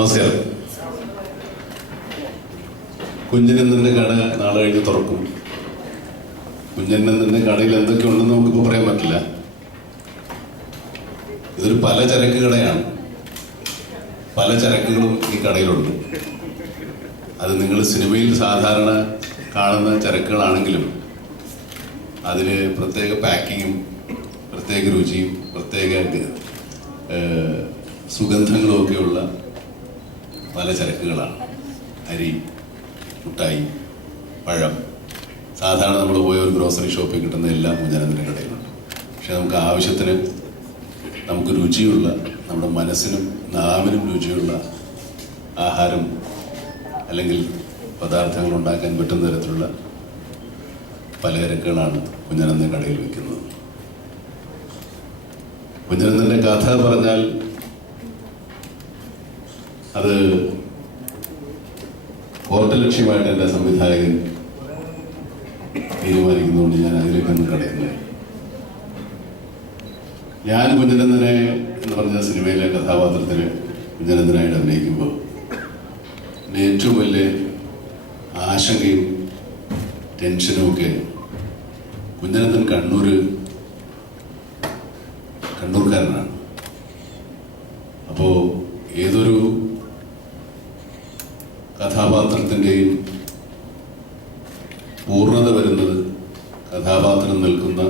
നമസ്കാരം. കുഞ്ഞനന്ദൻ്റെ കട നാളെ കഴിഞ്ഞ് തുറക്കും. കുഞ്ഞനന്ദൻ്റെ കടയിൽ എന്തൊക്കെ ഉണ്ടെന്ന് നമുക്കിപ്പോൾ പറയാൻ പറ്റില്ല. ഇതൊരു പലചരക്ക് കടയാണ്. പല ചരക്കുകളും ഈ കടയിലുണ്ട്. അത് നിങ്ങൾ സിനിമയിൽ സാധാരണ കാണുന്ന ചരക്കുകളാണെങ്കിലും അതിന് പ്രത്യേക പാക്കിങ്ങും പ്രത്യേക രുചിയും പ്രത്യേക സുഗന്ധങ്ങളും ഒക്കെയുള്ള പല ചരക്കുകളാണ്. അരി, മുട്ടായി, പഴം, സാധാരണ നമ്മൾ പോയ ഒരു ഗ്രോസറി ഷോപ്പിൽ കിട്ടുന്ന എല്ലാം കുഞ്ഞനന്ദൻ്റെ കടയിലുണ്ട്. പക്ഷെ നമുക്ക് ആവശ്യത്തിന് നമുക്ക് രുചിയുള്ള, നമ്മുടെ മനസ്സിനും നാവിനും രുചിയുള്ള ആഹാരം അല്ലെങ്കിൽ പദാർത്ഥങ്ങൾ ഉണ്ടാക്കാൻ പറ്റുന്ന തരത്തിലുള്ള പലചരക്കുകളാണ് കുഞ്ഞനന്ദൻ കടയിൽ വയ്ക്കുന്നത്. കുഞ്ഞനന്ദൻ്റെ കഥ പറഞ്ഞാൽ അത് കോർട്ടലക്ഷ്യമായിട്ട് എൻ്റെ സംവിധായകൻ തീരുമാനിക്കുന്നതുകൊണ്ട് ഞാൻ അതിലേക്കൊന്നും കടയുന്നില്ല. ഞാൻ കുഞ്ഞനന്ദനെ എന്ന് പറഞ്ഞ സിനിമയിലെ കഥാപാത്രത്തിന് കുഞ്ഞനന്ദനായിട്ട് അഭിനയിക്കുമ്പോൾ ഏറ്റവും വലിയ ആശങ്കയും ടെൻഷനും ഒക്കെ കുഞ്ഞനന്ദൻ കണ്ണൂർക്കാരനാണ്. അപ്പോൾ ഏതൊരു കഥാപാത്രത്തിൻ്റെയും പൂർണ്ണത വരുന്നത് കഥാപാത്രം നിൽക്കുന്ന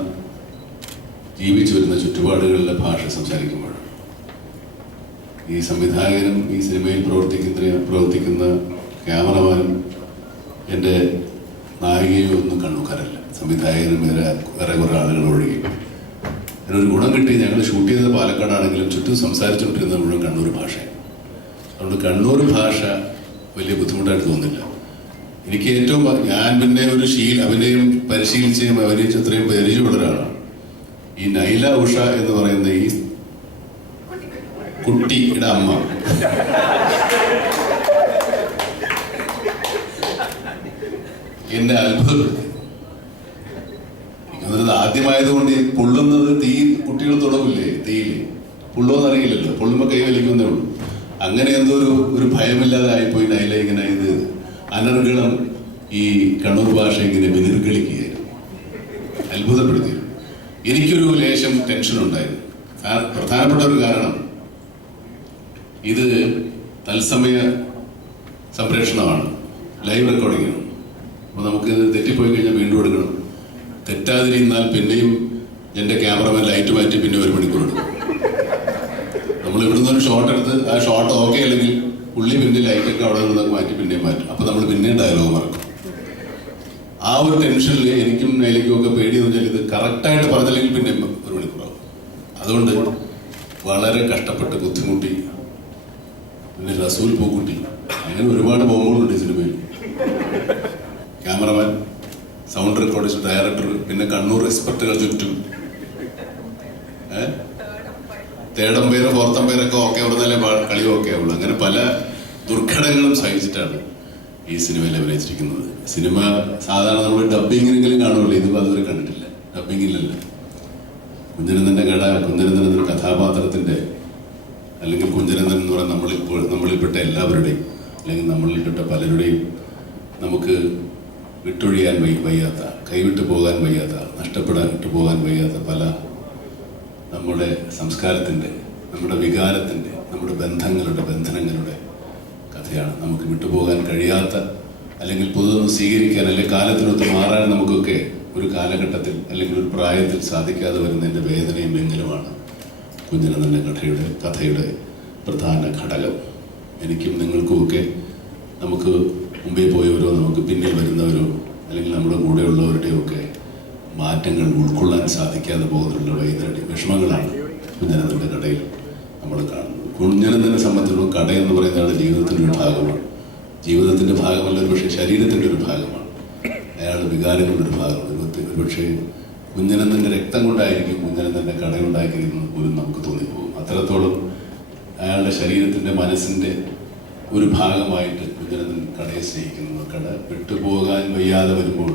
ജീവിച്ചു വരുന്ന ചുറ്റുപാടുകളിലെ ഭാഷ സംസാരിക്കുമ്പോഴാണ്. ഈ സംവിധായകനും ഈ സിനിമയിൽ പ്രവർത്തിക്കുന്ന ക്യാമറമാനും എൻ്റെ നായികയും ഒന്നും കണ്ണൂക്കാരല്ല. സംവിധായകനും വേറെ കുറേ ആളുകൾ ഒഴികെ. അതിനൊരു ഗുണം കിട്ടി. ഞങ്ങൾ ഷൂട്ട് ചെയ്തത് പാലക്കാടാണെങ്കിലും ചുറ്റും സംസാരിച്ചുകൊണ്ടിരുന്ന മുഴുവൻ കണ്ണൂർ ഭാഷയാണ്. അതുകൊണ്ട് കണ്ണൂർ ഭാഷ വലിയ ബുദ്ധിമുട്ടായിട്ട് തോന്നില്ല. എനിക്ക് ഏറ്റവും ഞാൻ പിന്നെ ഒരു അഭിനയം പരിശീലിച്ചും അഭിനയിച്ച് അത്രയും പരിചയമുള്ള ഒരാളാണ്. ഈ നൈല ഉഷ എന്ന് പറയുന്ന ഈ കുട്ടിയുടെ അമ്മ എന്നെ അത്ഭുതപ്പെടുത്തി. എന്നിട്ട് ആദ്യമായതുകൊണ്ട് ഈ പൊള്ളുന്നത് തീ കുട്ടികൾ തുടങ്ങില്ലേ, തീയില് പൊള്ളുമെന്ന് അറിയില്ലല്ലോ, പൊള്ളുമ്പോൾ കൈ വലിക്കുന്നേ ഉള്ളൂ. അങ്ങനെ എന്തോ ഒരു ഭയമില്ലാതെ ആയിപ്പോയി നൈല. ഇങ്ങനെ ഇത് അനർഗളം ഈ കണ്ണൂർ ഭാഷ ഇങ്ങനെ വിനിർഗളിക്കുകയായിരുന്നു. അത്ഭുതപ്പെടുത്തി. എനിക്കൊരു ലേശം ടെൻഷൻ ഉണ്ടായിരുന്നു. പ്രധാനപ്പെട്ട ഒരു കാരണം, ഇത് തത്സമയ സംപ്രേഷണമാണ്, ലൈവ് റെക്കോർഡിങ്ങാണ്. അപ്പോൾ നമുക്ക് തെറ്റിപ്പോയി കഴിഞ്ഞാൽ വീണ്ടും എടുക്കണം. തെറ്റാതിരുന്നാൽ പിന്നെയും എൻ്റെ ക്യാമറമാൻ ലൈറ്റ് മാറ്റി പിന്നെ 1 മണിക്കൂർ എടുക്കും. നമ്മൾ ഇവിടുന്ന് ഒരു ഷോട്ട് എടുത്ത് ആ ഷോട്ട് ഓക്കെ അല്ലെങ്കിൽ പുള്ളി പിന്നെ ലൈറ്റൊക്കെ അവിടെ നിന്നൊക്കെ മാറ്റി പിന്നെയും മാറ്റും. അപ്പോൾ നമ്മൾ പിന്നെയും ഡയലോഗ് മറക്കും. ആ ഒരു ടെൻഷനിൽ എനിക്കും നൈലയ്ക്കും ഒക്കെ പേടിയെന്ന് വെച്ചാൽ ഇത് കറക്റ്റായിട്ട് പറഞ്ഞില്ലെങ്കിൽ പിന്നെ 1 മണിക്കൂറാവും. അതുകൊണ്ട് വളരെ കഷ്ടപ്പെട്ട് ബുദ്ധിമുട്ടി. പിന്നെ റസൂൽ പൂക്കുട്ടി, അങ്ങനെ ഒരുപാട് ബോംബുകളുണ്ട് ഈ സിനിമയിൽ. ക്യാമറമാൻ, സൗണ്ട് റെക്കോർഡിസ്റ്റ്, ഡയറക്ടർ, പിന്നെ കണ്ണൂർ എക്സ്പെർട്ടുകൾ ചുറ്റും. തേടം പേര് 4ാം പേരൊക്കെ ഓക്കെ അവിടുന്നല്ലേ കളി ഓക്കെ ആവുള്ളൂ. അങ്ങനെ പല ദുർഘടങ്ങളും സഹിച്ചിട്ടാണ് ഈ സിനിമയിൽ അഭിനയിച്ചിരിക്കുന്നത്. സിനിമ സാധാരണ നമ്മൾ ഡബ്ബിങ്ങിനെങ്കിലും കാണുമല്ലോ, ഇത് അതുവരെ കണ്ടിട്ടില്ല. ഡബ്ബിങ്ങിലല്ല. കുഞ്ഞനന്ദൻ്റെ കട, കുഞ്ഞനന്ദൻ എന്നൊരു കഥാപാത്രത്തിൻ്റെ അല്ലെങ്കിൽ കുഞ്ഞനന്ദൻ എന്ന് പറയുന്ന നമ്മളിൽപ്പെട്ട എല്ലാവരുടെയും അല്ലെങ്കിൽ നമ്മളിൽപ്പെട്ട പലരുടെയും നമുക്ക് വിട്ടൊഴിയാൻ വയ്യാത്ത, കൈവിട്ടു പോകാൻ വയ്യാത്ത, നഷ്ടപ്പെടാൻ പോകാൻ വയ്യാത്ത പല നമ്മുടെ സംസ്കാരത്തിൻ്റെ, നമ്മുടെ വികാരത്തിൻ്റെ, നമ്മുടെ ബന്ധനങ്ങളുടെ കഥയാണ്. നമുക്ക് വിട്ടുപോകാൻ കഴിയാത്ത, അല്ലെങ്കിൽ പുതുതൊന്ന് സ്വീകരിക്കാൻ, അല്ലെങ്കിൽ കാലത്തിനൊത്ത് മാറാൻ നമുക്കൊക്കെ ഒരു കാലഘട്ടത്തിൽ അല്ലെങ്കിൽ ഒരു പ്രായത്തിൽ സാധിക്കാതെ വരുന്നതിൻ്റെ വേദനയും വെങ്ങലുമാണ് കുഞ്ഞനന്ദൻ്റെ കഥയുടെ പ്രധാന ഘടകം. എനിക്കും നിങ്ങൾക്കുമൊക്കെ, നമുക്ക് മുമ്പേ പോയവരോ നമുക്ക് പിന്നിൽ വരുന്നവരോ അല്ലെങ്കിൽ നമ്മുടെ കൂടെയുള്ളവരുടെയൊക്കെ മാറ്റങ്ങൾ ഉൾക്കൊള്ളാൻ സാധിക്കാതെ പോകുന്നുള്ള വിഷമങ്ങളാണ് കുഞ്ഞനന്ദൻ്റെ കടയിൽ നമ്മൾ കാണുന്നത്. കുഞ്ഞനന്ദനെ സംബന്ധിച്ചിടത്തോളം കട എന്ന് പറയുന്ന ആളുടെ ജീവിതത്തിൻ്റെ ഒരു ഭാഗമാണ്. ജീവിതത്തിൻ്റെ ഭാഗമല്ല, ഒരു പക്ഷേ ശരീരത്തിൻ്റെ ഒരു ഭാഗമാണ്. അയാളുടെ വികാരങ്ങളുടെ ഒരു ഭാഗമാണ്. ഒരു പക്ഷേ കുഞ്ഞനന്ദൻ്റെ രക്തം കൊണ്ടായിരിക്കും കുഞ്ഞനന്ദൻ്റെ കട ഉണ്ടാക്കിയിരിക്കുന്നത് പോലും നമുക്ക് തോന്നിപ്പോകും. അത്രത്തോളം അയാളുടെ ശരീരത്തിൻ്റെ, മനസ്സിൻ്റെ ഒരു ഭാഗമായിട്ട് കുഞ്ഞനന്ദൻ കടയെ സ്നേഹിക്കുന്നു. കട വിട്ടുപോകാൻ വയ്യാതെ വരുമ്പോൾ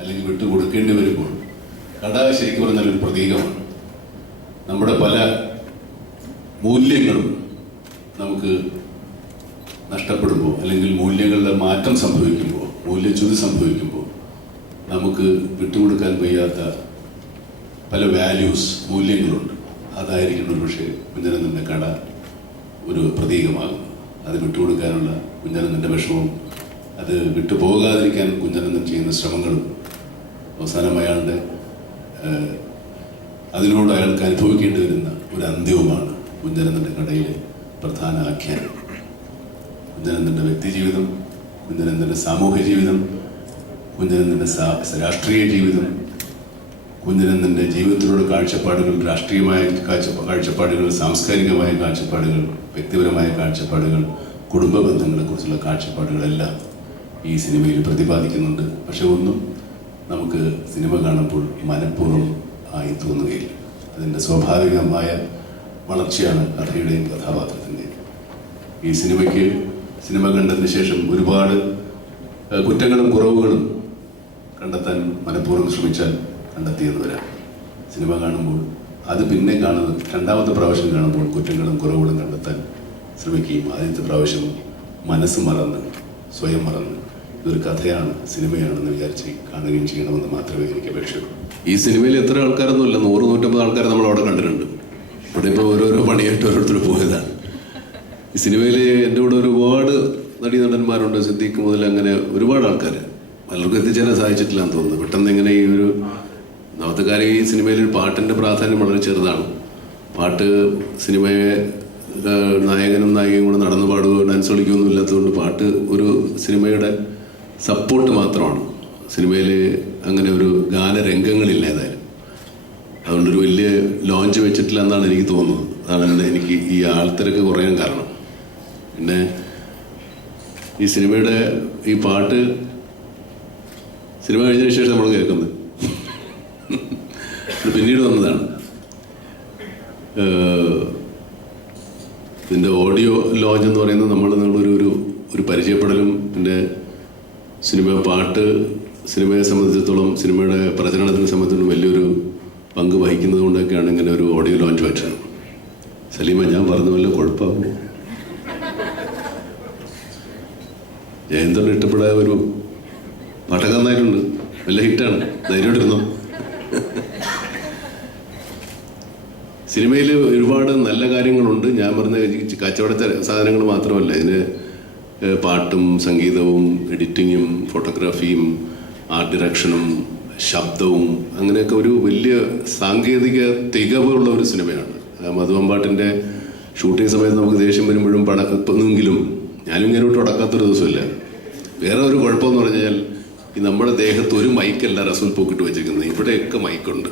അല്ലെങ്കിൽ വിട്ടുകൊടുക്കേണ്ടി വരുമ്പോൾ കട ശരിക്കും പറഞ്ഞാൽ ഒരു പ്രതീകമാണ്. നമ്മുടെ പല മൂല്യങ്ങളും നമുക്ക് നഷ്ടപ്പെടുമ്പോൾ അല്ലെങ്കിൽ മൂല്യങ്ങളുടെ മാറ്റം സംഭവിക്കുമ്പോൾ, മൂല്യച്യുതി സംഭവിക്കുമ്പോൾ നമുക്ക് വിട്ടുകൊടുക്കാൻ വയ്യാത്ത പല വാല്യൂസ്, മൂല്യങ്ങളുണ്ട്. അതായിരിക്കണം ഒരു പക്ഷേ കുഞ്ഞനന്തൻ്റെ കട ഒരു പ്രതീകമാകും. അത് വിട്ടുകൊടുക്കാനുള്ള കുഞ്ഞനന്തൻ്റെ വിഷമവും അത് വിട്ടുപോകാതിരിക്കാൻ കുഞ്ഞനന്തൻ ചെയ്യുന്ന ശ്രമങ്ങളും അവസാനം അയാളുടെ അതിനോട് അയാൾക്ക് അനുഭവിക്കേണ്ടി വരുന്ന ഒരു അന്ത്യവുമാണ് കുഞ്ഞനന്തൻ്റെ കടയിലെ പ്രധാന ആഖ്യാനം. കുഞ്ഞനന്തൻ്റെ വ്യക്തിജീവിതം, കുഞ്ഞനന്തൻ്റെ സാമൂഹ്യ ജീവിതം, കുഞ്ഞനന്തൻ്റെ രാഷ്ട്രീയ ജീവിതം, കുഞ്ഞനന്തൻ്റെ ജീവിതത്തിലുള്ള കാഴ്ചപ്പാടുകൾ, രാഷ്ട്രീയമായ കാഴ്ചപ്പാടുകൾ, സാംസ്കാരികമായ കാഴ്ചപ്പാടുകൾ, വ്യക്തിപരമായ കാഴ്ചപ്പാടുകൾ, കുടുംബ ബന്ധങ്ങളെക്കുറിച്ചുള്ള കാഴ്ചപ്പാടുകളെല്ലാം ഈ സിനിമയിൽ പ്രതിപാദിക്കുന്നുണ്ട്. പക്ഷെ ഒന്നും നമുക്ക് സിനിമ കാണുമ്പോൾ മനഃപൂർവ്വം ആയി തോന്നുകയില്ല. അതിൻ്റെ സ്വാഭാവികമായ വളർച്ചയാണ് കഥയുടെയും കഥാപാത്രത്തിൻ്റെയും. ഈ സിനിമ കണ്ടതിന് ശേഷം ഒരുപാട് കുറ്റങ്ങളും കുറവുകളും കണ്ടെത്താൻ മനഃപൂർവ്വം ശ്രമിച്ചാൽ കണ്ടെത്തിയെന്ന് വരാം. സിനിമ കാണുമ്പോൾ അത് പിന്നെ കാണുന്നത് രണ്ടാമത്തെ പ്രാവശ്യം കാണുമ്പോൾ കുറ്റങ്ങളും കുറവുകളും കണ്ടെത്താൻ ശ്രമിക്കുകയും ആദ്യത്തെ പ്രാവശ്യം മനസ്സ് മറന്ന്, സ്വയം മറന്ന് ഇതൊരു കഥയാണ്, സിനിമയാണെന്ന് വിചാരിച്ച് കാണുകയും ചെയ്യണമെന്ന് മാത്രമേ എനിക്ക് അപേക്ഷയുള്ളൂ. ഈ സിനിമയിൽ എത്ര ആൾക്കാരൊന്നുമില്ല, 100-150 ആൾക്കാരെ നമ്മൾ അവിടെ കണ്ടിട്ടുണ്ട്. ഇവിടെ ഇപ്പോൾ ഓരോരോ പണിയായിട്ട് ഓരോരുത്തർ പോയതാണ്. ഈ സിനിമയിൽ എൻ്റെ കൂടെ ഒരുപാട് നടീനടന്മാരുണ്ട്, സിദ്ദീഖ് മുതൽ അങ്ങനെ ഒരുപാട് ആൾക്കാർ. പലർക്കും എത്തിച്ചേരാൻ സാധിച്ചിട്ടില്ല എന്ന് തോന്നുന്നു. പെട്ടെന്ന് ഇങ്ങനെ ഈ ഒരു ഒന്നാമത്തെ കാര്യം, ഈ സിനിമയിൽ ഒരു പാട്ടിൻ്റെ പ്രാധാന്യം വളരെ ചെറുതാണ്. പാട്ട് സിനിമയെ നായകനും നായികയും കൂടെ നടന്നു പാടുകയോ ഡാൻസ് കളിക്കുകയൊന്നും ഇല്ലാത്തതുകൊണ്ട് പാട്ട് ഒരു സിനിമയുടെ സപ്പോർട്ട് മാത്രമാണ്. സിനിമയിൽ അങ്ങനെ ഒരു ഗാനരംഗങ്ങളില്ല ഏതായാലും. അതുകൊണ്ടൊരു വലിയ ലോഞ്ച് വെച്ചിട്ടില്ല എന്നാണ് എനിക്ക് തോന്നുന്നത്. അതാണ് എനിക്ക് ഈ ആൾത്തിരക്ക് കുറയാൻ കാരണം. പിന്നെ ഈ സിനിമയുടെ ഈ പാട്ട് സിനിമ കഴിഞ്ഞതിന് ശേഷം നമ്മൾ കേൾക്കുന്നത് പിന്നീട് വന്നതാണ്. ഇതിൻ്റെ ഓഡിയോ ലോഞ്ച് എന്ന് പറയുന്നത് ഒരു പരിചയപ്പെടലും പിന്നെ സിനിമയെ സംബന്ധിച്ചിടത്തോളം സിനിമയുടെ പ്രചരണത്തിനെ സംബന്ധിച്ചിടത്തോളം വലിയൊരു പങ്ക് വഹിക്കുന്നത് കൊണ്ടൊക്കെയാണ് ഇങ്ങനെ ഒരു ഓഡിയോ ലോഞ്ച് വെച്ചത്. സലീമ, ഞാൻ പറഞ്ഞ പോലെ കുഴപ്പമാകുമോ? ജയന്തോട് ഇഷ്ടപ്പെടാൻ ഒരു പാട്ടൊക്കെ നന്നായിട്ടുണ്ട്, നല്ല ഹിറ്റാണ്, ധൈര്യമായിട്ടിരുന്നു. സിനിമയിൽ ഒരുപാട് നല്ല കാര്യങ്ങളുണ്ട്. ഞാൻ പറഞ്ഞ കച്ചവട സാധനങ്ങൾ മാത്രമല്ല, ഇതിന് പാട്ടും സംഗീതവും എഡിറ്റിങ്ങും ഫോട്ടോഗ്രാഫിയും ആർട്ട് ഡയറക്ഷനും ശബ്ദവും അങ്ങനെയൊക്കെ ഒരു വലിയ സാങ്കേതിക തികവുള്ള ഒരു സിനിമയാണ്. മധുവമ്പാട്ടിൻ്റെ ഷൂട്ടിംഗ് സമയത്ത് നമുക്ക് ദേഷ്യം വരുമ്പോഴും പടക്കെങ്കിലും ഞാനും ഇങ്ങനെയോട്ട് അടക്കാത്തൊരു ദിവസമില്ല. വേറെ ഒരു കുഴപ്പമെന്ന് പറഞ്ഞാൽ ഈ നമ്മുടെ ദേഹത്ത് ഒരു മൈക്കല്ല റസൂൽ പോക്കിട്ട് വെച്ചിരിക്കുന്നത്, ഇവിടെയൊക്കെ മൈക്കുണ്ട്.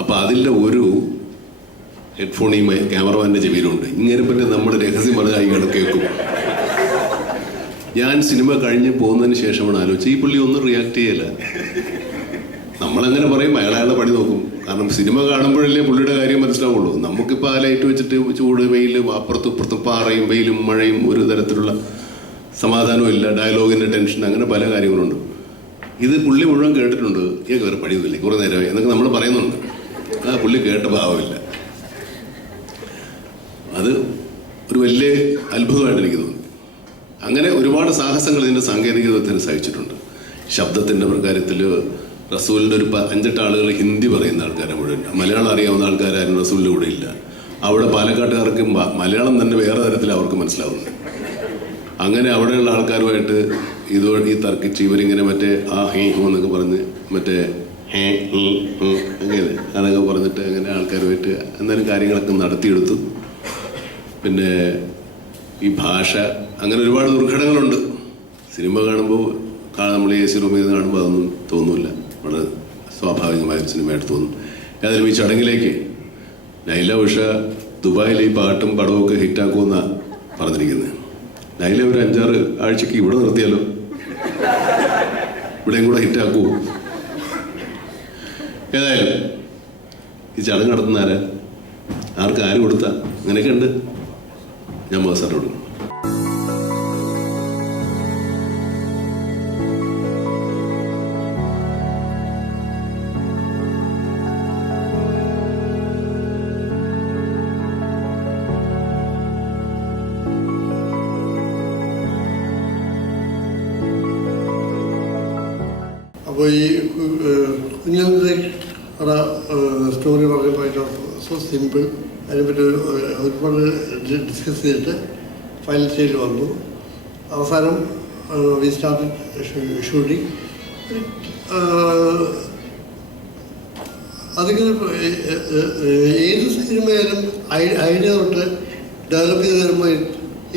അപ്പം അതിൻ്റെ ഒരു ഹെഡ്ഫോൺ ഈ ക്യാമറമാൻ്റെ ചെവിയിലുണ്ട്. ഇങ്ങനെ പറ്റി നമ്മൾ രഹസ്യം പറഞ്ഞ കൈകൾ കേൾക്കും. ഞാൻ സിനിമ കഴിഞ്ഞ് പോകുന്നതിന് ശേഷമാണ് ആലോചിച്ചത്, ഈ പുള്ളി ഒന്നും റിയാക്ട് ചെയ്യല. നമ്മളങ്ങനെ പറയും, അയാളുടെ പണി നോക്കും. കാരണം സിനിമ കാണുമ്പോഴല്ലേ പുള്ളിയുടെ കാര്യം മനസ്സിലാവുള്ളൂ. നമുക്കിപ്പോൾ ആ ലൈറ്റ് വെച്ചിട്ട് ചൂട്, വെയിൽ, അപ്പുറത്തും ഇപ്പുറത്തും പാറയും വെയിലും മഴയും ഒരു തരത്തിലുള്ള സമാധാനവും ഇല്ല, ഡയലോഗിൻ്റെ ടെൻഷൻ, അങ്ങനെ പല കാര്യങ്ങളുണ്ട്. ഇത് പുള്ളി മുഴുവൻ കേട്ടിട്ടുണ്ട്. ഈ വേറെ പണിയൊന്നുമില്ല, കുറേ നേരമായി എന്നൊക്കെ നമ്മൾ പറയുന്നുണ്ട്. ആ പുള്ളി കേട്ട ഭാവമില്ല. അത് ഒരു വലിയ അത്ഭുതമായിട്ട് എനിക്ക് തോന്നി. അങ്ങനെ ഒരുപാട് സാഹസങ്ങൾ ഇതിൻ്റെ സാങ്കേതികത്വത്തിന് സഹിച്ചിട്ടുണ്ട്. ശബ്ദത്തിൻ്റെ പ്രകാരത്തിൽ റസൂലിൻ്റെ ഒരു 5-8 ആളുകൾ ഹിന്ദി പറയുന്ന ആൾക്കാരെ മുഴുവൻ, മലയാളം അറിയാവുന്ന ആൾക്കാരും റസൂലിൻ്റെ കൂടെ ഇല്ല. അവിടെ പാലക്കാട്ടുകാർക്ക് മലയാളം തന്നെ വേറെ തരത്തിൽ അവർക്ക് മനസ്സിലാവുന്നു. അങ്ങനെ അവിടെയുള്ള ആൾക്കാരുമായിട്ട് ഈ തർക്കിച്ച് ഇവരിങ്ങനെ മറ്റേ ആ ഹേ എന്നൊക്കെ പറഞ്ഞ് മറ്റേ ഹേ അങ്ങനെ അതൊക്കെ പറഞ്ഞിട്ട് അങ്ങനെ ആൾക്കാരുമായിട്ട് എന്നാലും കാര്യങ്ങളൊക്കെ നടത്തിയെടുത്തു. പിന്നെ ഈ ഭാഷ, അങ്ങനെ ഒരുപാട് ദുർഘടങ്ങളുണ്ട്. സിനിമ കാണുമ്പോൾ നമ്മൾ AC റൂമിൽ നിന്ന് കാണുമ്പോൾ അതൊന്നും തോന്നില്ല, വളരെ സ്വാഭാവികമായൊരു സിനിമയായിട്ട് തോന്നും. ഏതായാലും ഈ ചടങ്ങിലേക്ക് നൈല ഉഷ ദുബായിൽ ഈ പാട്ടും പടവും ഒക്കെ ഹിറ്റാക്കുമെന്നാണ് പറഞ്ഞിരിക്കുന്നത്. നൈല ഒരു 5-6 ആഴ്ചക്ക് ഇവിടെ നിർത്തിയാലോ, ഇവിടെയും കൂടെ ഹിറ്റാക്കുമോ? ഏതായാലും ഈ ചടങ്ങ് നടത്തുന്ന ആര് കൊടുത്താ അങ്ങനെയൊക്കെ ഉണ്ട്. ഞാൻ മോസാറിന് കൊടുക്കും. അപ്പോൾ ഈ കുഞ്ഞിൻ്റെ സ്റ്റോറി പറഞ്ഞപ്പോൾ സോ സിമ്പിൾ. അതിനെപ്പറ്റി ഒരുപാട് ഡിസ്കസ് ചെയ്തിട്ട് ഫൈനൽ സ്റ്റേജിൽ വന്നു. അവസാനം വി സ്റ്റാർട്ട് ഷൂട്ടിങ്. അതിങ്ങനെ ഏത് സിനിമയിലും ഐഡിയ തൊട്ട് ഡെവലപ്പ് ചെയ്ത് വരുമ്പോൾ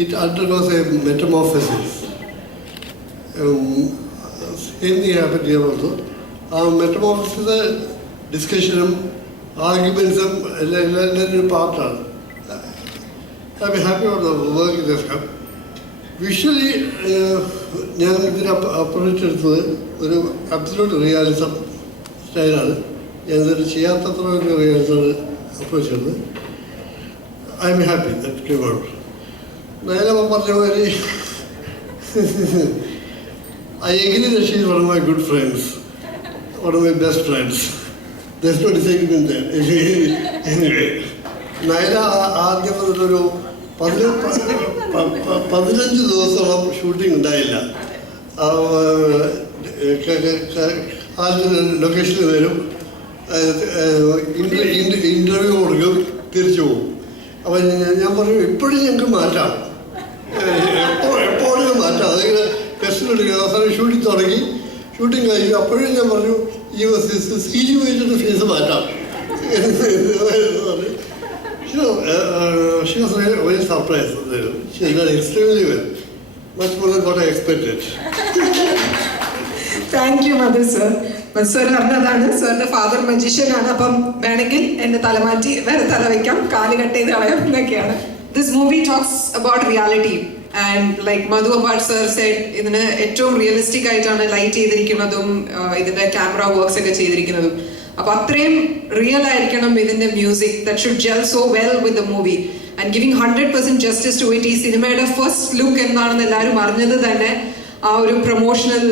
it undergoes a metamorphosis. Same thing happen here also. ആ മെറ്റമോർഫസിസ് ഡിസ്കഷനും ആർഗ്യുമെൻസും എല്ലാം ഒരു പാർട്ടാണ്. I be happy of the work this come. Visually ഞാൻ ഇതിന് അപ്രോച്ച് എടുത്തത് ഒരു അബ്സല്യൂട്ട് റിയാലിസം സ്റ്റൈലാണ്. ഞാനിതൊരു ചെയ്യാത്തത്ര ഒരു റിയാലിസമാണ് അപ്രോച്ച് ചെയ്തത്. I am happy that came out. നേരെ പറഞ്ഞ മാതിരി I agree that she is one of my good friends, one of my best friends. There's no disagreement there. Anyway, Nayana ആദ്യം ഒരു 15 ദിവസത്തോളം ഷൂട്ടിംഗ് ഉണ്ടായില്ല. ആദ്യം ലൊക്കേഷനിൽ വരും, ഇൻ്റർവ്യൂ കൊടുക്കും, തിരിച്ചു പോകും. അപ്പം ഞാൻ പറഞ്ഞു ഇപ്പോഴും ഞങ്ങൾക്ക് മാറ്റാം, എപ്പോഴും മാറ്റാം. അതിങ്ങനെ ടെസ്റ്റിലെടുക്കുക. അവസാനം ഷൂട്ടിംഗ് തുടങ്ങി, ഷൂട്ടിംഗ് കഴിഞ്ഞു. അപ്പോഴും ഞാൻ പറഞ്ഞു ഈ സീജി വെച്ചിട്ട് ഫേസ് മാറ്റാം. She was very surprised. She did extremely well, much more than what I expected. Thank you Madhu sir. Sir പറഞ്ഞതാണ് സാറിന്റെ ഫാദർ മജീഷ്യൻ ആണ്. അപ്പം വേണമെങ്കിൽ എന്റെ തലമാറ്റി വേറെ തല വയ്ക്കാം, കാല് കട്ട് ചെയ്ത് കളയാം എന്നൊക്കെയാണ്. This movie talks about reality and like Madhu Ambat sir said, ഇതിന് ഏറ്റവും റിയലിസ്റ്റിക് ആയിട്ടാണ് ലൈറ്റ് ചെയ്തിരിക്കുന്നതും ഇതിന്റെ ക്യാമറ വർക്ക്സ് ഒക്കെ ചെയ്തിരിക്കുന്നതും. അപ്പൊ അത്രയും റിയൽ ആയിരിക്കണം ഇതിന്റെ music. That should gel so well with the movie and giving 100% justice to it. ഈ സിനിമയുടെ ഫസ്റ്റ് ലുക്ക് എന്താണെന്ന് എല്ലാവരും അറിഞ്ഞത് തന്നെ ആ ഒരു പ്രൊമോഷണൽ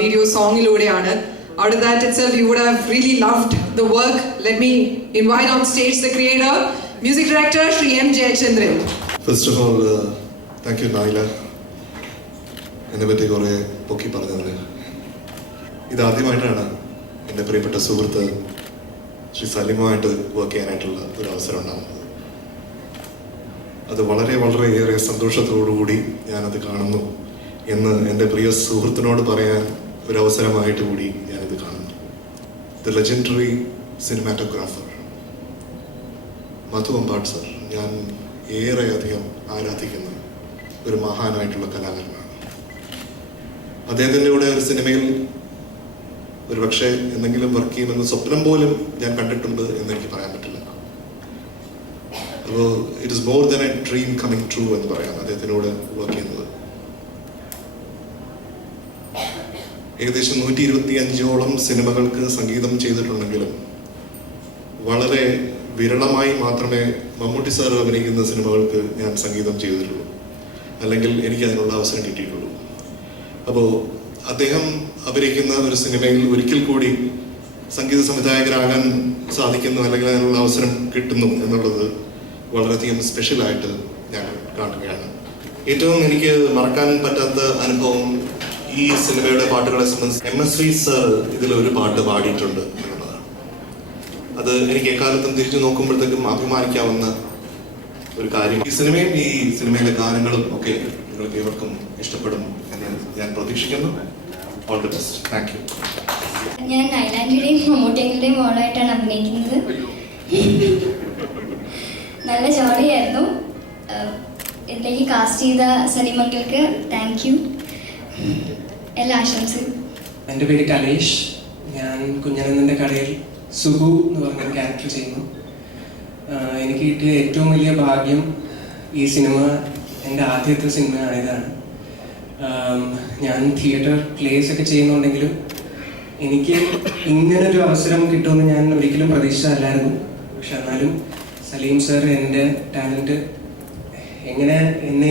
വീഡിയോ സോങ്ങിലൂടെയാണ്. Out of that itself, you would have really loved the work. Let me invite on stage the creator, music director Shri M. Jayachandran. First of all, thank you Naila. എന്നെ പറ്റി കുറേ പൊക്കി പറഞ്ഞതിന്. ഇതാദ്യമായിട്ടാണ് എൻ്റെ പ്രിയപ്പെട്ട സുഹൃത്ത് Shri സലിമുമായിട്ട് work ചെയ്യാനായിട്ടുള്ള ഒരു അവസരം ഉണ്ടാകുന്നത്. അത് വളരെ വളരെയേറെ സന്തോഷത്തോടുകൂടി ഞാനത് കാണുന്നു എന്ന് എൻ്റെ പ്രിയ സുഹൃത്തിനോട് പറയാൻ ഒരവസരമായിട്ട് കൂടി ഞാനിത് കാണുന്നു. The legendary cinematographer Madhu Ambat sir ഞാൻ ഏറെയധികം ആരാധിക്കുന്ന ഒരു മഹാനായിട്ടുള്ള കലാകാരനാണ്. അദ്ദേഹത്തിൻ്റെ കൂടെ ഒരു സിനിമയിൽ ഒരു പക്ഷേ എന്തെങ്കിലും വർക്ക് ചെയ്യുമെന്ന് സ്വപ്നം പോലും ഞാൻ കണ്ടിട്ടുണ്ട് എന്നെനിക്ക് പറയാൻ പറ്റില്ല. അപ്പോൾ it is more than A dream coming true എന്ന് പറയാം അദ്ദേഹത്തിനോട് വർക്ക് ചെയ്യുന്നത്. ഏകദേശം 125ഓളം സിനിമകൾക്ക് സംഗീതം ചെയ്തിട്ടുണ്ടെങ്കിലും വളരെ വിരളമായി മാത്രമേ മമ്മൂട്ടി സാർ അഭിനയിക്കുന്ന സിനിമകൾക്ക് ഞാൻ സംഗീതം ചെയ്തിട്ടുള്ളൂ, അല്ലെങ്കിൽ എനിക്ക് അതിനുള്ള അവസരം കിട്ടിയിട്ടുള്ളൂ. അപ്പോൾ അദ്ദേഹം അഭിനയിക്കുന്ന ഒരു സിനിമയിൽ ഒരിക്കൽ കൂടി സംഗീത സംവിധായകരാകാൻ സാധിക്കുന്നു, അല്ലെങ്കിൽ അതിനുള്ള അവസരം കിട്ടുന്നു എന്നുള്ളത് വളരെയധികം സ്പെഷ്യലായിട്ട് ഞാൻ കാണുകയാണ്. ഏറ്റവും എനിക്ക് മറക്കാൻ പറ്റാത്ത അനുഭവം ഈ സിനിമയുടെ പാട്ടുകളെ സംബന്ധിച്ച് MSV സർ ഇതിലൊരു പാട്ട് പാടിയിട്ടുണ്ട് എന്നുള്ളതാണ്. അത് എനിക്ക് എക്കാലത്തും തിരിച്ചു നോക്കുമ്പോഴത്തേക്കും അഭിമാനിക്കാവുന്ന ഒരു കാര്യം. ഈ സിനിമയും ഈ സിനിമയിലെ ഗാനങ്ങളും ഒക്കെ നിങ്ങൾക്ക് ഏവർക്കും ഇഷ്ടപ്പെടും എന്ന് ഞാൻ പ്രതീക്ഷിക്കുന്നു. All the best. Thank you. ഞാൻ നൈലാൻഡിയുടെയും മമ്മൂട്ടിയുടെയും മോളായിട്ടാണ് അഭിനയിക്കുന്നത്. നല്ല ജോളിയായിരുന്നു. ഇതിലേക്ക് കാസ്റ്റ് ചെയ്ത സലിമക്കൾക്ക് താങ്ക് യു. എല്ലാ ആശംസയും. എൻ്റെ പേര് കലേഷ്. ഞാൻ കുഞ്ഞനന്ദൻ്റെ കടയിൽ സുഗു എന്ന് പറഞ്ഞൊരു ക്യാരക്ടർ ചെയ്യുന്നു. എനിക്ക് കിട്ടിയ ഏറ്റവും വലിയ ഭാഗ്യം ഈ സിനിമ എൻ്റെ ആദ്യത്തെ സിനിമ ആയതാണ്. ഞാൻ തിയേറ്റർ പ്ലേസ് ഒക്കെ ചെയ്യുന്നുണ്ടെങ്കിലും എനിക്ക് ഇങ്ങനൊരു അവസരം കിട്ടുമെന്ന് ഞാൻ ഒരിക്കലും പ്രതീക്ഷിച്ചതല്ലായിരുന്നു. പക്ഷെ എന്നാലും സലീം സാർ എൻ്റെ ടാലൻറ്റ് എങ്ങനെ എന്നെ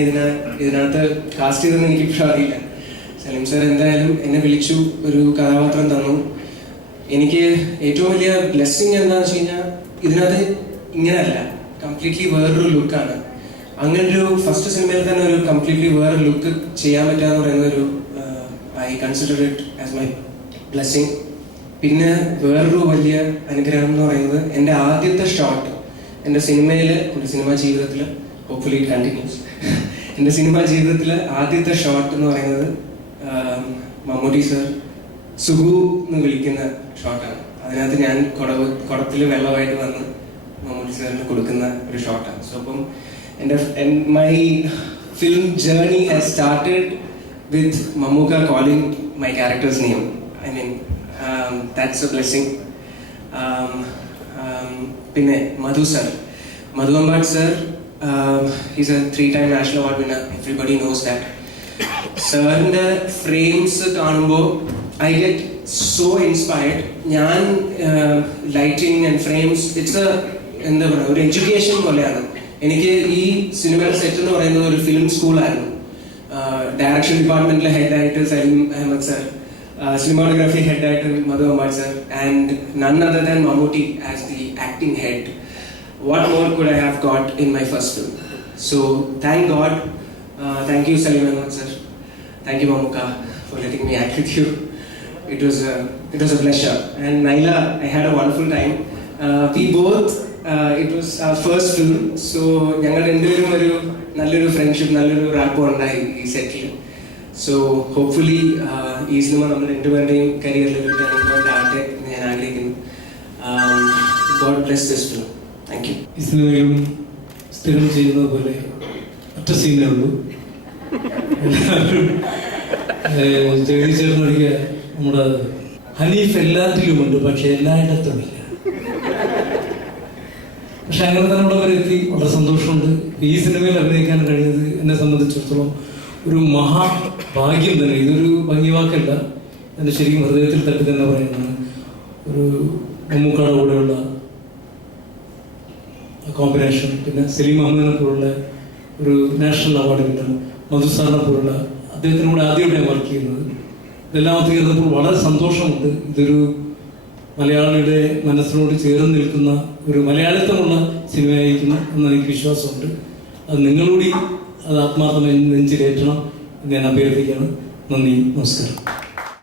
ഇതിനകത്ത് കാസ്റ്റ് ചെയ്തെന്ന് എനിക്കിപ്പോൾ അറിയില്ല. സലീം സാർ എന്തായാലും എന്നെ വിളിച്ചു, ഒരു കഥാപാത്രം തന്നു. എനിക്ക് ഏറ്റവും വലിയ ബ്ലെസ്സിങ് എന്താണെന്ന് വെച്ച് കഴിഞ്ഞാൽ ഇതിനകത്ത് ഇങ്ങനെയല്ല, കംപ്ലീറ്റ്ലി വേറൊരു ലുക്കാണ്. അങ്ങനൊരു ഫസ്റ്റ് സിനിമയിൽ തന്നെ ഒരു കംപ്ലീറ്റ്ലി വേറെ ലുക്ക് ചെയ്യാൻ പറ്റുക എന്ന് പറയുന്ന ഒരു I consider it as my blessing. പിന്നെ വേറൊരു വലിയ അനുഗ്രഹം എന്ന് പറയുന്നത് എൻ്റെ ആദ്യത്തെ ഷോട്ട് എൻ്റെ സിനിമയിൽ, എൻ്റെ സിനിമാ ജീവിതത്തിൽ, ഹോപ്പ്ഫുള്ളി ഇറ്റ് കണ്ടിന്യൂസ്, എൻ്റെ സിനിമാ ജീവിതത്തിൽ ആദ്യത്തെ ഷോട്ട് എന്ന് പറയുന്നത് മമ്മൂട്ടി സർ സുഗു എന്ന് വിളിക്കുന്ന ഷോട്ടാണ്. അതിനകത്ത് ഞാൻ കുടത്തിൽ വെള്ളമായിട്ട് വന്ന് മമ്മൂട്ടി സാറിന് കൊടുക്കുന്ന ഒരു ഷോട്ടാണ്. സോ അപ്പം my film journey has started with Mamuka calling my character's name. I mean, that's a blessing. Pinne Madhu sir, Madhu Ambat sir, he's a 3-time national award winner. Everybody knows that. Sir in the frames കാണുമ്പോൾ I get so inspired. ഞാൻ lighting and frames, it's a എന്താ പറയുക, ഒരു education പോലെയാണ്. എനിക്ക് ഈ സിനിമയുടെ set എന്ന് പറയുന്നത് ഒരു ഫിലിം സ്കൂളായിരുന്നു. ഡയറക്ഷൻ ഡിപ്പാർട്ട്മെന്റിലെ ഹെഡായിട്ട് സലീം അഹമ്മദ് സർ, സിനിമാറ്റോഗ്രാഫി ഹെഡായിട്ട് Madhu Ambat sir, and none other than Mammootty as the acting head. What more could I have got in my first film? So thank god. Thank you Salim Ahmed sir. Thank you Mammukka for letting me act with you. It was a pleasure. And Naila, I had a wonderful time. We both, it was our first film, so ഞങ്ങൾ രണ്ടുപേരും ഒരു നല്ലൊരു friendship, നല്ലൊരു rapport ഉണ്ടായി ഈ സെറ്റിൽ. So hopefully ഈ cinema നമ്മൾ രണ്ടുപേരുടെയും കരിയറിൽ ഒരു ടേണിംഗ് പോയിന്റ് ആകട്ടെ എന്ന് ഞാൻ ആഗ്രഹിക്കുന്നു. God bless this film. Thank you. ഈ സിനിമയിലും സ്ഥിരം ചെയ്യുന്നത് പോലെ ഒറ്റ സീനേ ഉള്ളൂ. എല്ലാവരും ജഗതി ചേർന്നൊഴികെ നമ്മുടെ ഹനീഫ് എല്ലാത്തിലുമുണ്ട്, പക്ഷെ എല്ലായിടത്തുമില്ല. പക്ഷെ അങ്ങനെ തന്നെ ഇവിടെ വരെ എത്തി. വളരെ സന്തോഷമുണ്ട്. ഈ സിനിമയിൽ അഭിനയിക്കാൻ കഴിഞ്ഞത് എന്നെ സംബന്ധിച്ചിടത്തോളം ഒരു മഹാഭാഗ്യം തന്നെ. ഇതൊരു ഭംഗിവാക്കല്ല, എൻ്റെ ശരിക്കും ഹൃദയത്തിൽ തട്ടി തന്നെ പറയുന്നതാണ്. ഒരു മമ്മൂക്കാടെ കൂടെയുള്ള കോമ്പിനേഷൻ, പിന്നെ സലീം അഹമ്മദിനെ പോലുള്ള ഒരു നാഷണൽ അവാർഡ് വിന്നർ, മധു സാറിനെ പോലുള്ള അദ്ദേഹത്തിനും കൂടെ ആദ്യമായിട്ടാണ് വർക്ക് ചെയ്യുന്നത്. ഇതെല്ലാം തീർന്നപ്പോൾ വളരെ സന്തോഷമുണ്ട്. ഇതൊരു മലയാളിയുടെ മനസ്സിനോട് ചേർന്ന് നിൽക്കുന്ന ഒരു മലയാളിത്തമുള്ള സിനിമയായിരിക്കുന്നു എന്ന് എനിക്ക് വിശ്വാസമുണ്ട്. അത് നിങ്ങളൂടി അത് ആത്മാർത്ഥമായി നെഞ്ചിലേറ്റണം എന്ന് ഞാൻ അഭ്യർത്ഥിക്കുകയാണ്. നന്ദി, നമസ്കാരം.